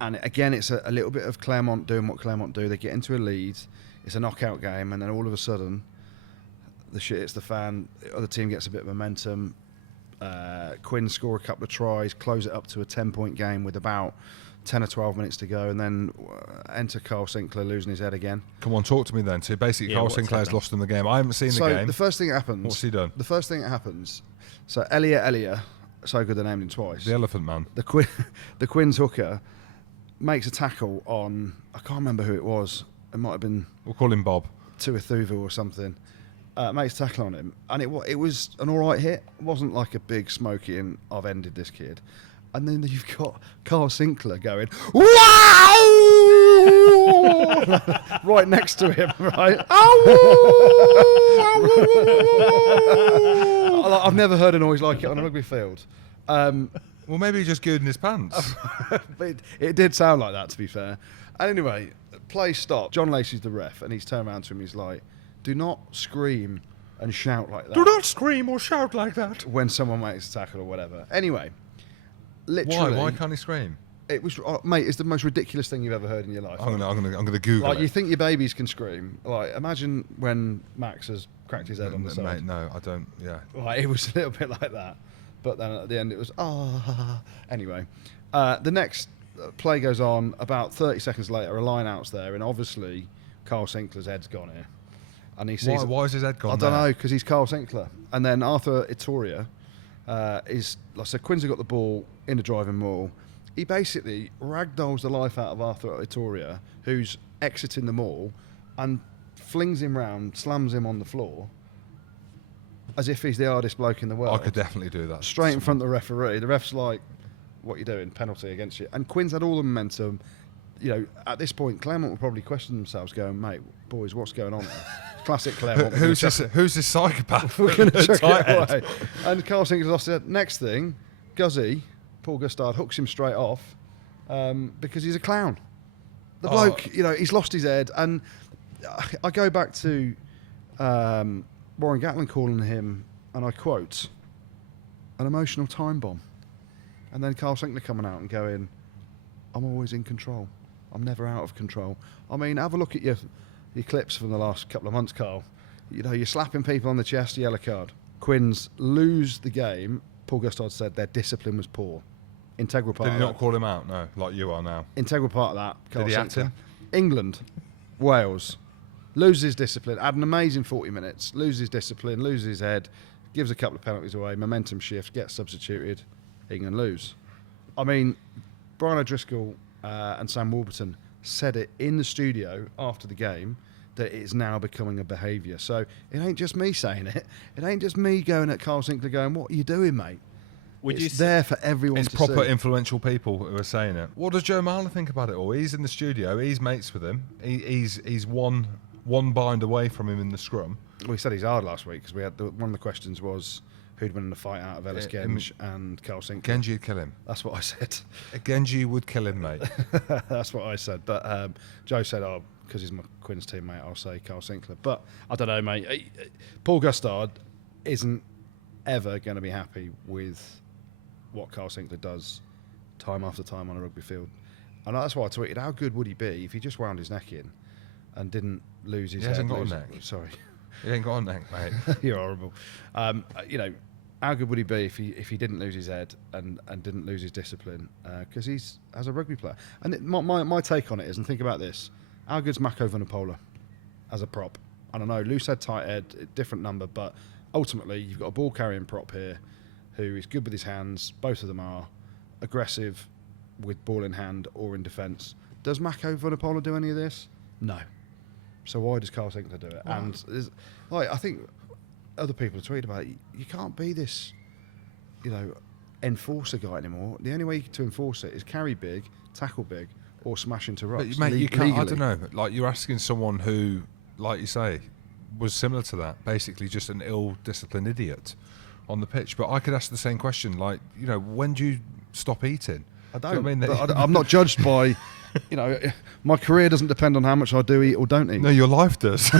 And again, it's a little bit of Claremont doing what Claremont do. They get into a lead. It's a knockout game, and then all of a sudden, the shit hits the fan. The other team gets a bit of momentum. Quinn score a couple of tries, close it up to a 10-point game with about 10 or 12 minutes to go, and then enter Kyle Sinckler losing his head again. Come on, talk to me then. So basically, Kyle Sinclair's lost in the game. I haven't seen the game. The first thing that happens... What's he done? The first thing that happens... So Elliot, so good they named him twice. The Elephant Man. The Quinn's hooker makes a tackle on... I can't remember who it was. It might have been... We'll call him Bob. Tuathuvu or something. Makes a tackle on him. And it was an all right hit. It wasn't like a big smoky and I've ended this kid. And then you've got Kyle Sinckler going, wow! right next to him, right? I've never heard a noise like it on a rugby field. Well, maybe he just gooed in his pants. But it did sound like that, to be fair. And anyway, play stopped. John Lacey's the ref, and he's turned around to him. He's like, do not scream and shout like that. Do not scream or shout like that. When someone makes a tackle or whatever. Anyway, literally. Why can't he scream? It was, mate, it's the most ridiculous thing you've ever heard in your life. I'm gonna Google like, it. you think your babies can scream? Like, imagine when Max has cracked his head on the side. Mate, no, I don't. Yeah. Like, it was a little bit like that, but then at the end it was Anyway, the next play goes on. About 30 seconds later, a line out's there, and obviously Kyle Sinclair's head's gone here, and he sees. Why is his head gone? I don't know, because he's Kyle Sinckler, and then Arthur Itoria is. Like I said, Quinn's got the ball in the driving maul. He basically ragdolls the life out of Arthur Itoria, who's exiting the maul, and flings him round, slams him on the floor, as if he's the hardest bloke in the world. I could definitely do that. Straight in front of the referee. The ref's like, what are you doing? Penalty against you. And Quinn's had all the momentum. You know, at this point, Claremont will probably question themselves, going, mate, boys, what's going on here? Classic Claremont. Who's this psychopath? We're going to chuck it away. And Kyle Sinckler's lost it. Next thing, Guzzy, Paul Gustard, hooks him straight off because he's a clown. The bloke, you know, he's lost his head. And I go back to Warren Gatland calling him, and I quote, an emotional time bomb. And then Kyle Sinckler coming out and going, I'm always in control. I'm never out of control. I mean, have a look at your clips from the last couple of months, Carl. You know, you're slapping people on the chest, yellow card. Quins lose the game. Paul Gustard said their discipline was poor. Integral part. Did he not call him out? No, like you are now. Integral part of that. Did he at him? England, Wales, loses his discipline. Had an amazing 40 minutes. Loses his discipline, loses his head, gives a couple of penalties away. Momentum shift, gets substituted. England lose. I mean, Brian O'Driscoll and Sam Warburton said it in the studio after the game that it is now becoming a behaviour. So it ain't just me saying it. It ain't just me going at Kyle Sinckler going, what are you doing, mate? It's there for everyone to see. It's proper influential people who are saying it. What does Joe Marler think about it all? He's in the studio. He's mates with him. He's one bind away from him in the scrum. Well, he said he's hard last week because we had one of the questions was who'd win in the fight out of Ellis Genge and Kyle Sinckler. Genji would kill him. That's what I said. Genji would kill him, mate. That's what I said. But Joe said, oh, because he's my Quinn's teammate, I'll say Kyle Sinckler. But I don't know, mate. Paul Gustard isn't ever going to be happy with what Kyle Sinckler does time after time on a rugby field. And that's why I tweeted, how good would he be if he just wound his neck in and didn't lose his head? He hasn't got a neck. Sorry. He ain't got a neck, mate. You're horrible. You know, how good would he be if he didn't lose his head and didn't lose his discipline? Because he's as a rugby player. And my take on it is, and think about this, how good's Mako Vunipola as a prop? I don't know, loose head, tight head, different number, but ultimately you've got a ball carrying prop here who is good with his hands. Both of them are aggressive with ball in hand or in defence. Does Mako Vunipola do any of this? No. So why does Kyle Sinckler do it? Wow. And I think other people have tweeted about it. You can't be this, you know, enforcer guy anymore. The only way to enforce it is carry big, tackle big, or smash into rocks. But mate, you can't. I don't know. Like, you're asking someone who, like you say, was similar to that. Basically, just an ill-disciplined idiot on the pitch. But I could ask the same question. Like, you know, when do you stop eating? I don't. Do you know what I mean? I'm not judged by. You know, my career doesn't depend on how much I do eat or don't eat. No, your life does.